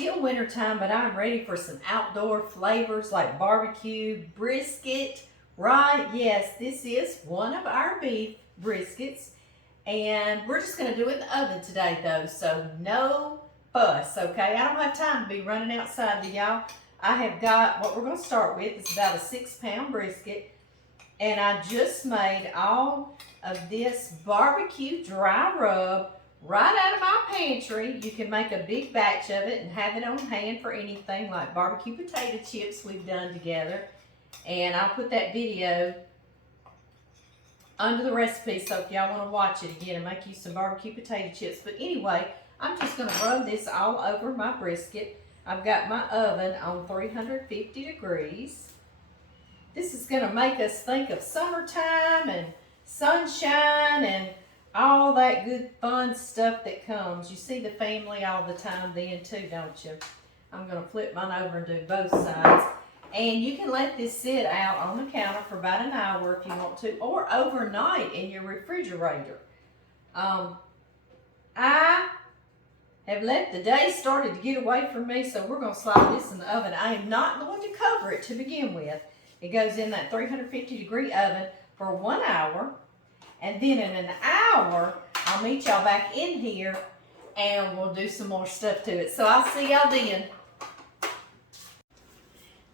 still wintertime, but I'm ready for some outdoor flavors like barbecue, brisket, right? Yes, this is one of our beef briskets. And we're just gonna do it in the oven today though, so no fuss, okay? I don't have time to be running outside to y'all. I have got, what we're gonna start with is about a 6-pound brisket. And I just made all of this barbecue dry rub right out of my pantry. You can make a big batch of it and have it on hand for anything like barbecue potato chips we've done together. And I'll put that video under the recipe, so if y'all want to watch it again and make you some barbecue potato chips. But anyway, I'm just going to rub this all over my brisket. I've got my oven on 350 degrees. This is going to make us think of summertime and sunshine and all that good fun stuff that comes. You see the family all the time then too, don't you? I'm going to flip mine over and do both sides. And you can let this sit out on the counter for about an hour if you want to, or overnight in your refrigerator. I have let the day started to get away from me, so we're going to slide this in the oven. I am not going to cover it to begin with. It goes in that 350 degree oven for 1 hour. And then in an hour, I'll meet y'all back in here and we'll do some more stuff to it. So I'll see y'all then.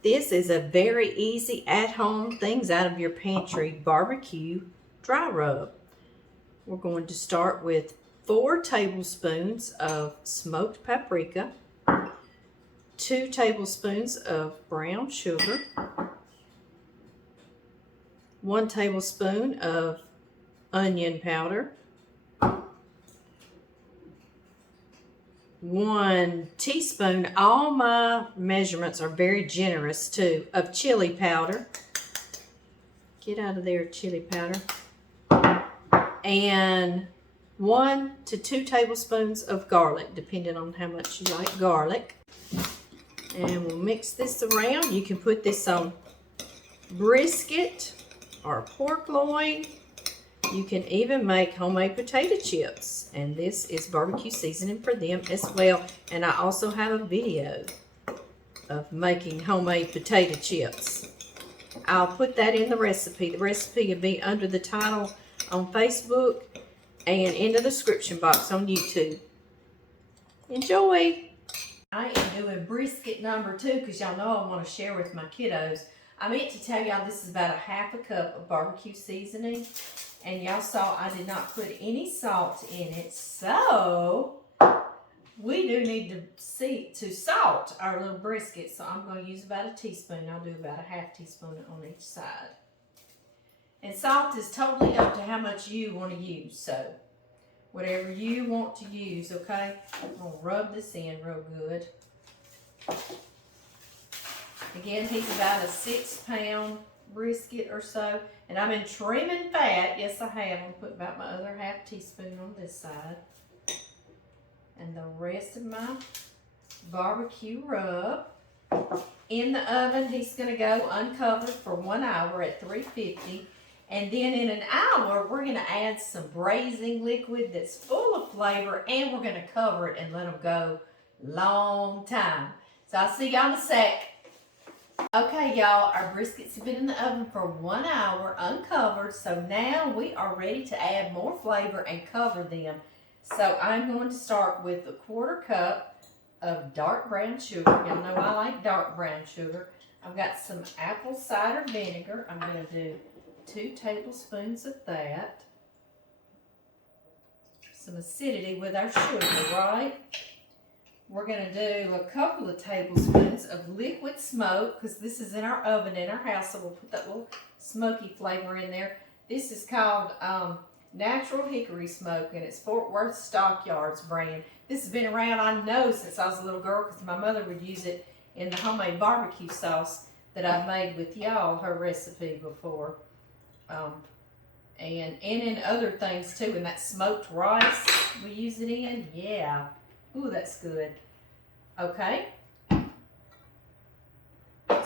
This is a very easy at-home things out of your pantry barbecue dry rub. We're going to start with 4 tablespoons of smoked paprika, 2 tablespoons of brown sugar, 1 tablespoon of onion powder, 1 teaspoon, all my measurements are very generous too, of chili powder. Get out of there, chili powder. And 1 to 2 tablespoons of garlic, depending on how much you like garlic. And we'll mix this around. You can put this on brisket or pork loin. You can even make homemade potato chips, and this is barbecue seasoning for them as well. And I also have a video of making homemade potato chips. I'll put that in the recipe. The recipe will be under the title on Facebook and in the description box on YouTube. Enjoy! I am doing brisket number 2 because y'all know I want to share with my kiddos. I meant to tell y'all this is about a half a cup of barbecue seasoning. And y'all saw I did not put any salt in it, so we do need to salt our little brisket. So I'm going to use about a teaspoon. I'll do about a half teaspoon on each side. And salt is totally up to how much you want to use. So whatever you want to use, okay? I'm going to rub this in real good. Again, he's about a 6-pound brisket or so. And I've been trimming fat. Yes, I have. I'm putting about my other half teaspoon on this side. And the rest of my barbecue rub. In the oven, he's going to go uncovered for 1 hour at 350. And then in an hour, we're going to add some braising liquid that's full of flavor. And we're going to cover it and let them go long time. So I'll see y'all in a sec. Okay, y'all, our briskets have been in the oven for 1 hour uncovered, so now we are ready to add more flavor and cover them. So I'm going to start with a 1/4 cup of dark brown sugar. Y'all know I like dark brown sugar. I've got some apple cider vinegar. I'm going to do 2 tablespoons of that. Some acidity with our sugar, right? We're going to do a couple of tablespoons of liquid smoke because this is in our oven in our house, so we'll put that little smoky flavor in there. This is called Natural Hickory Smoke, and it's Fort Worth Stockyards brand. This has been around, I know, since I was a little girl because my mother would use it in the homemade barbecue sauce that I've made with y'all, her recipe before. And in other things too, and that smoked rice we use it in, yeah. Ooh, that's good. Okay.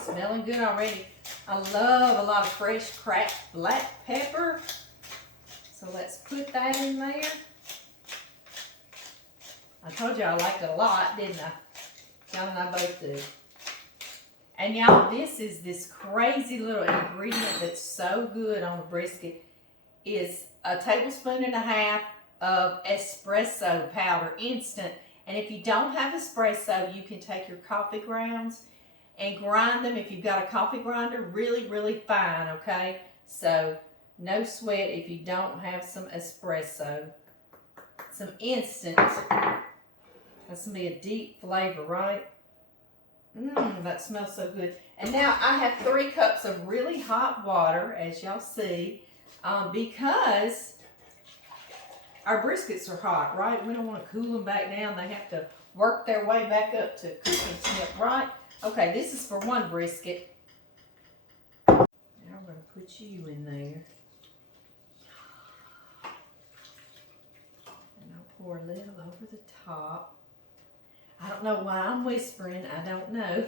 Smelling good already. I love a lot of fresh cracked black pepper. So let's put that in there. I told you I liked it a lot, didn't I? John and I both do. And y'all, this crazy little ingredient that's so good on a brisket is a tablespoon and a half of espresso powder, instant. And if you don't have espresso, you can take your coffee grounds and grind them if you've got a coffee grinder really, really fine, okay? So no sweat if you don't have some espresso. Some instant. That's gonna be a deep flavor, right? That smells so good. And now I have 3 cups of really hot water, as y'all see, because our briskets are hot, right? We don't want to cool them back down. They have to work their way back up to cooking temp, right? Okay, this is for 1 brisket. Now I'm going to put you in there. And I'll pour a little over the top. I don't know why I'm whispering. I don't know.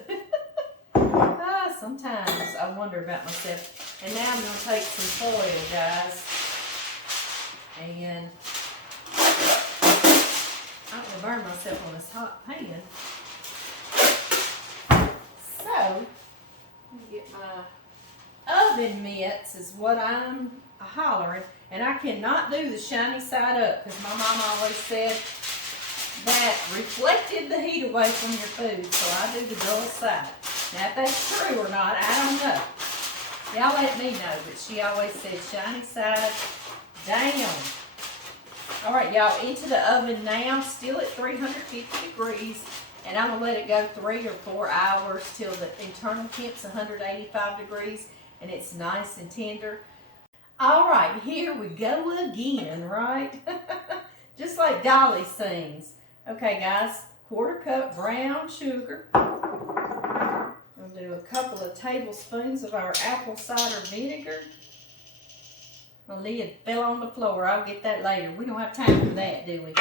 Sometimes I wonder about myself. And now I'm going to take some foil, guys. And I don't want to burn myself on this hot pan. So, let me get my oven mitts is what I'm hollering. And I cannot do the shiny side up because my mom always said that reflected the heat away from your food. So I do the dull side. Now if that's true or not, I don't know. Y'all let me know. But she always said shiny side down. Alright y'all, into the oven now, still at 350 degrees. And I'm going to let it go 3 or 4 hours till the internal temp's 185 degrees. And it's nice and tender. Alright, here we go again, right? Just like Dolly sings. Okay guys, 1/4 cup brown sugar. I'll do a couple of tablespoons of our apple cider vinegar. My lid fell on the floor. I'll get that later. We don't have time for that, do we?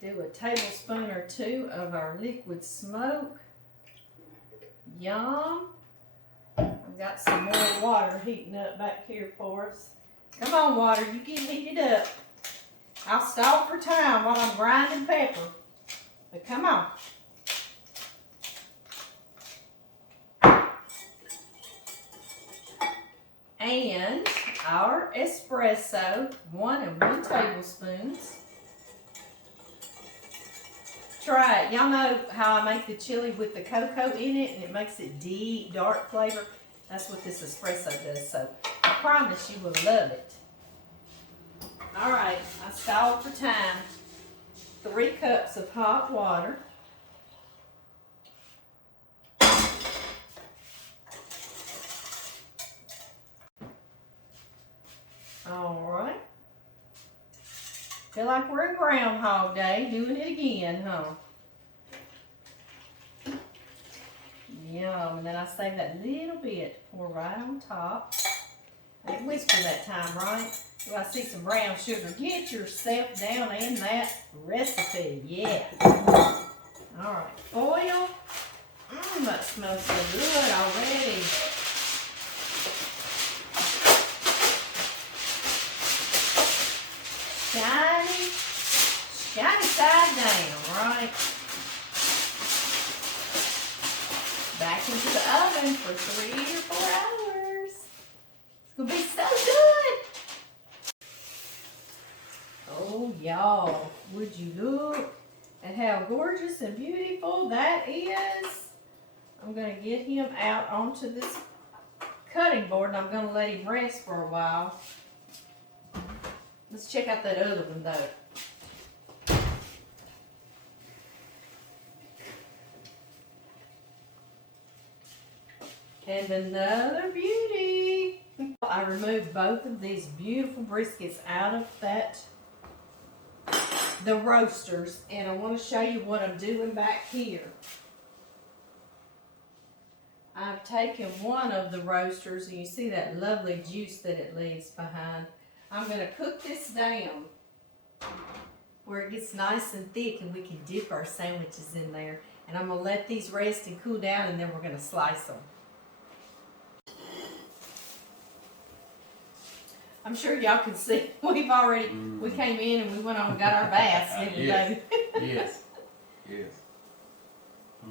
Do a tablespoon or 2 of our liquid smoke. Yum. I've got some more water heating up back here for us. Come on, water. You get heated up. I'll stall for time while I'm grinding pepper. But come on. And our espresso, 1 1 tablespoons. Try it. Y'all know how I make the chili with the cocoa in it and it makes it deep, dark flavor. That's what this espresso does. So I promise you will love it. Alright, I stalled for time. 3 cups of hot water. Alright. Feel like we're in Groundhog Day doing it again, huh? Yum. And then I save that little bit, pour right on top. I didn't whisper that time, right? Do I see some brown sugar? Get yourself down in that recipe. Yeah. Alright. Foil. That smells so good already. Shiny side down, right? Back into the oven for 3 or 4 hours. It's gonna be so good. Oh, y'all, would you look at how gorgeous and beautiful that is? I'm gonna get him out onto this cutting board and I'm gonna let him rest for a while. Let's check out that other one though. And another beauty. I removed both of these beautiful briskets out of the roasters, and I want to show you what I'm doing back here. I've taken one of the roasters, and you see that lovely juice that it leaves behind. I'm going to cook this down where it gets nice and thick and we can dip our sandwiches in there. And I'm going to let these rest and cool down, and then we're going to slice them. I'm sure y'all can see we've already, we came in and we went on and got our baths, didn't we, yes. baby? Yes. Yes.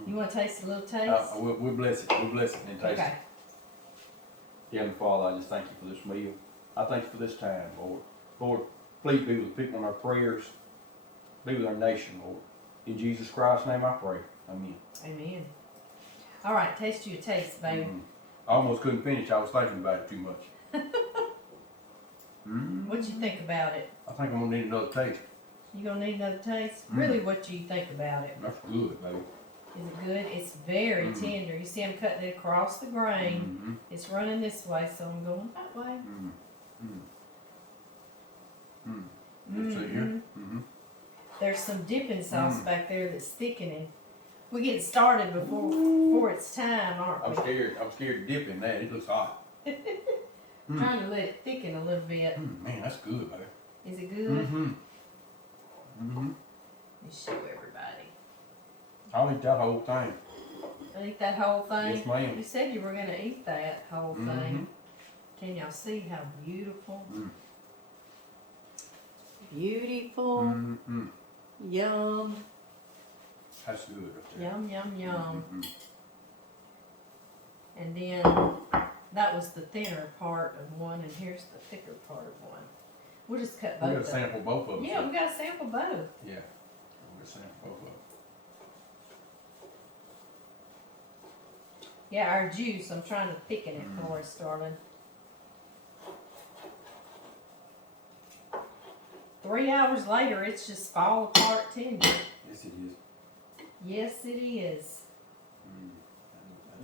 You want to taste a little taste? We'll bless it. We'll bless it and taste Okay. it. Heavenly Father, I just thank you for this meal. I thank you for this time, Lord. Lord, please be with the people in our prayers. Be with our nation, Lord. In Jesus Christ's name I pray. Amen. Amen. All right, taste your taste, baby. I almost couldn't finish. I was thinking about it too much. What you think about it? I think I'm gonna need another taste. You gonna need another taste? Really, what do you think about it? That's good, baby. Is it good? It's very tender. You see I'm cutting it across the grain. It's running this way, so I'm going that way. See here? There's some dipping sauce back there that's thickening. We're getting started before it's time, aren't we? I'm scared to dip in that. It looks hot. Trying to let it thicken a little bit. Man, that's good, baby. Is it good? Let me show everybody. I'll eat that whole thing. Eat that whole thing? Yes, ma'am. You said you were going to eat that whole thing. Can y'all see how beautiful? Beautiful. Yum. That's good. Right there. Yum, yum, yum. And then that was the thinner part of one, and here's the thicker part of one. We'll just cut both We of gotta them. sample both of them. Yeah, we got to sample both. Yeah. We gotta sample both of them. Yeah, our juice, I'm trying to thicken it for us, darling. 3 hours later, it's just fall apart tender. Yes, it is. Yes, it is.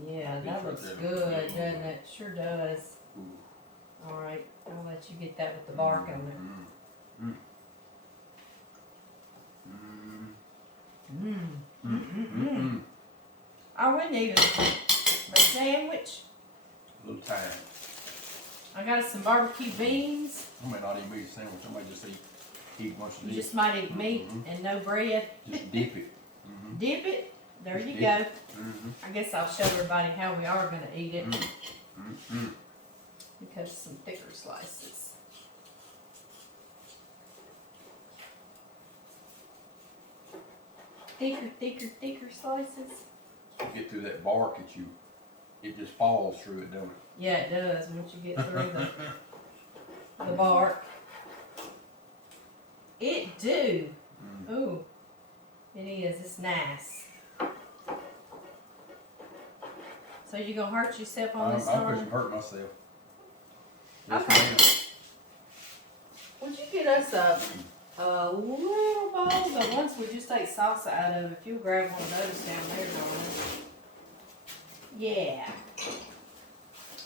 Yeah, that looks good, doesn't it? Sure does. All right, I'll let you get that with the bark on there. I wouldn't even a sandwich. A little time. I got us some barbecue beans. I might not even eat a sandwich. I might just eat once a You day. just might eat meat and no bread. Just dip it. Dip it. There Just you dip go. it. I guess I'll show everybody how we are going to eat it. Because some thicker slices. Thicker slices. You get through that bark at you, it just falls through it, don't it? Yeah, it does once you get through the bark. It do. Ooh, it is. It's nice. So you gonna hurt yourself on this I'm one? fixing to hurt myself. Yes, Okay. ma'am. Would you get us a little bowl? The ones we just take salsa out of. If you'll grab one of those down there, darling. Yeah.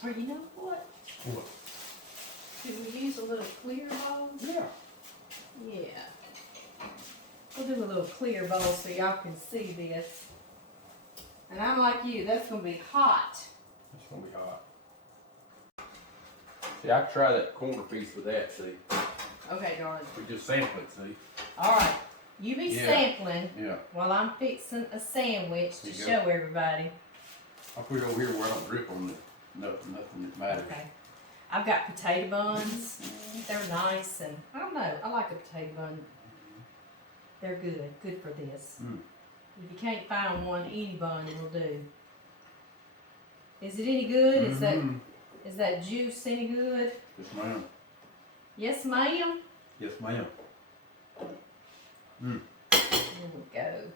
Or you know what? What? Could we use a little clear bowl? Yeah. Yeah. We'll do a little clear bowl so y'all can see this. And I'm like you, that's gonna be hot. It's gonna be hot. See, I can try that corner piece with that, see. Okay, darling. We just sample it, see. Alright. You be sampling Yeah. while I'm fixing a sandwich to There you show everybody. I'll put it over here where I don't drip on it. Nothing that matters. Okay. I've got potato buns. They're nice and I don't know. I like a potato bun. They're good. Good for this. If you can't find one, any bun will do. Is it any good? Is that juice any good? Yes, ma'am. Yes, ma'am. Yes, ma'am. There we go.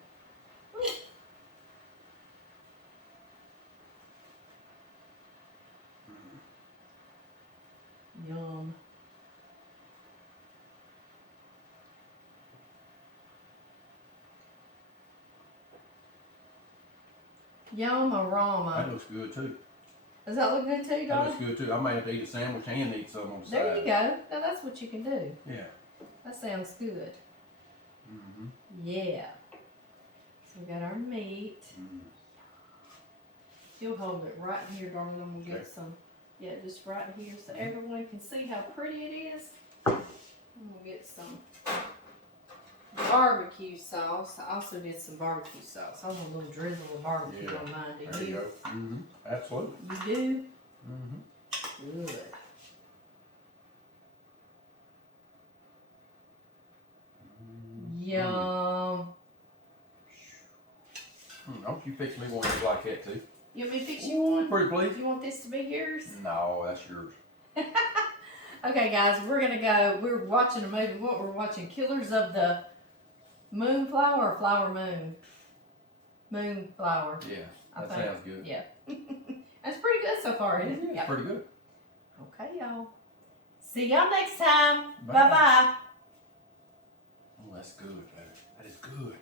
Yum. Yum aroma. That looks good too. Does that look good too, That darling? looks good too. I may have to eat a sandwich and eat some on the There side. you go. Now that's what you can do. Yeah. That sounds good. Yeah. So we got our meat. You'll hold it right here, darling. I'm gonna get some. Yeah, just right here so everyone can see how pretty it is. I'm gonna get some barbecue sauce. I also did some barbecue sauce. I want a little drizzle of barbecue on mine. Do There you go. Absolutely. You do? Good. Yum. Don't you fix me one that's like that too? You want me to fix you Ooh, one? pretty please. You want this to be yours? No, that's yours. Okay, guys, we're gonna go. We're watching a movie. What we're watching? Killers of the Moonflower or Flower Moon? Moonflower. Yeah, I that think. sounds good. Yeah. That's pretty good so far, isn't it? Yeah, pretty good. Okay, y'all. See y'all next time. Bye. Bye bye. Oh, that's good, man. That is good.